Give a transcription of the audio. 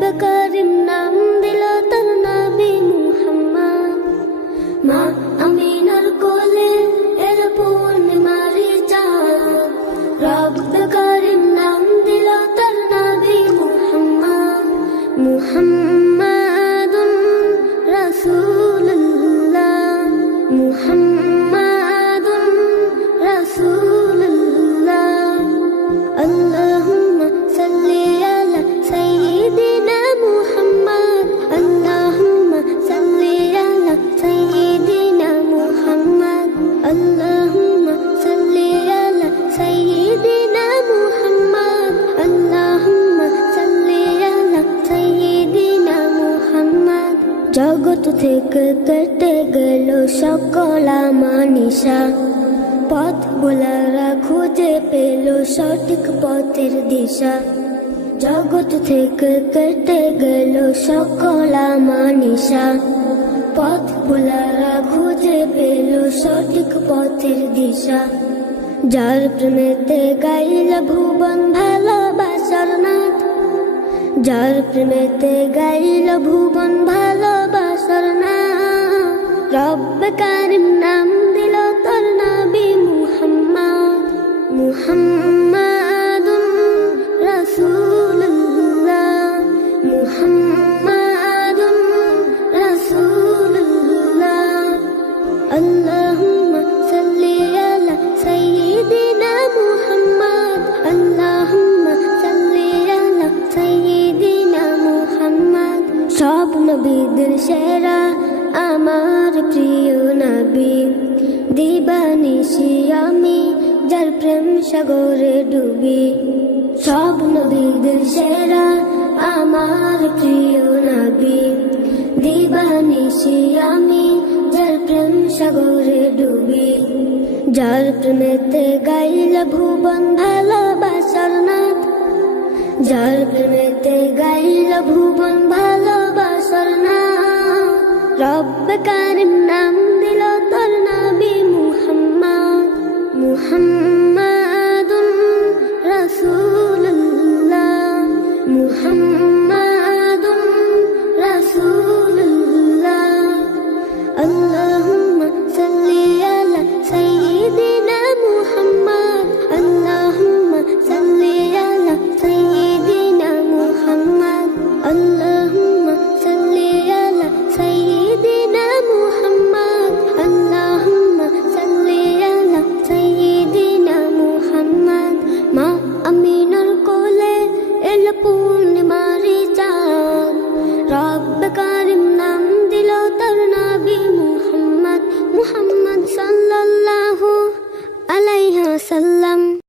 রব্ব করিম নাম দিল তার নবী মুহাম্মদ। মা আমিনার কোলে এর পূর্ণিমারি চাঁদ, রব্ব করিম নাম দিল তার নবী মুহাম্মদ। মুহাম্মাদুন রাসূলুল্লাহ, মুহাম্মাদুন রাসূলুল্লাহ। আল্লাহুম্মা সাল্লি আলা সাইয়্যিদিনা মুহাম্মদ, আল্লাহুম্মা সাল্লি আলা সাইয়্যিদিনা মুহাম্মদ, আল্লাহুম্মা সাল্লি আলা সাইয়্যিদিনা মুহাম্মদ, আল্লাহুম্মা সাল্লি আলা সাইয়্যিদিনা মুহাম্মদ। জগৎ থেকে কেটে গেল সকল আমানিশা, পথ ভোলারা খুঁজে পেল সঠিক পথের দিশা। জগৎ থেকে কেটে গেল সকল আমানিশা, পথ ভোলারা খুঁজে পেল সঠিক পথের দিশা। যার প্রেমেতে গাইল ভুবন ভালোবাসার নাথ, যার প্রেমেতে গাইল ভুবন ভালোবাসার নাথ। রব্ব কারিম নাম দিল তার নবী মুহাম্মদ। মুহাম্মাদুন রাসূলুল্লাহ, মুহাম্মাদুন রাসূলুল্লাহ। আল্লাহুম্মা সাল্লি আলা সাইয়্যিদিনা মুহাম্মদ, আল্লাহুম্মা সাল্লি আলা সাইয়্যিদিনা মুহাম্মদ। সব নবীদের সেরা আমার প্রিয় নবী, দিবানিশি আমি যার প্রেম সাগরে ডুবি। সব নবীদের সেরা আমার প্রিয় নবী, দিবানিশি আমি যার প্রেম সাগরে ডুবি। যার প্রেমেতে গাইল ভুবন ভালোবাসার নাথ, যার প্রেমেতে গাইল ভুবন ভালোবাসার নাথ। রব্ব কারিম নাম দিল তার নবী মুহাম্মদ। মুহাম্মদ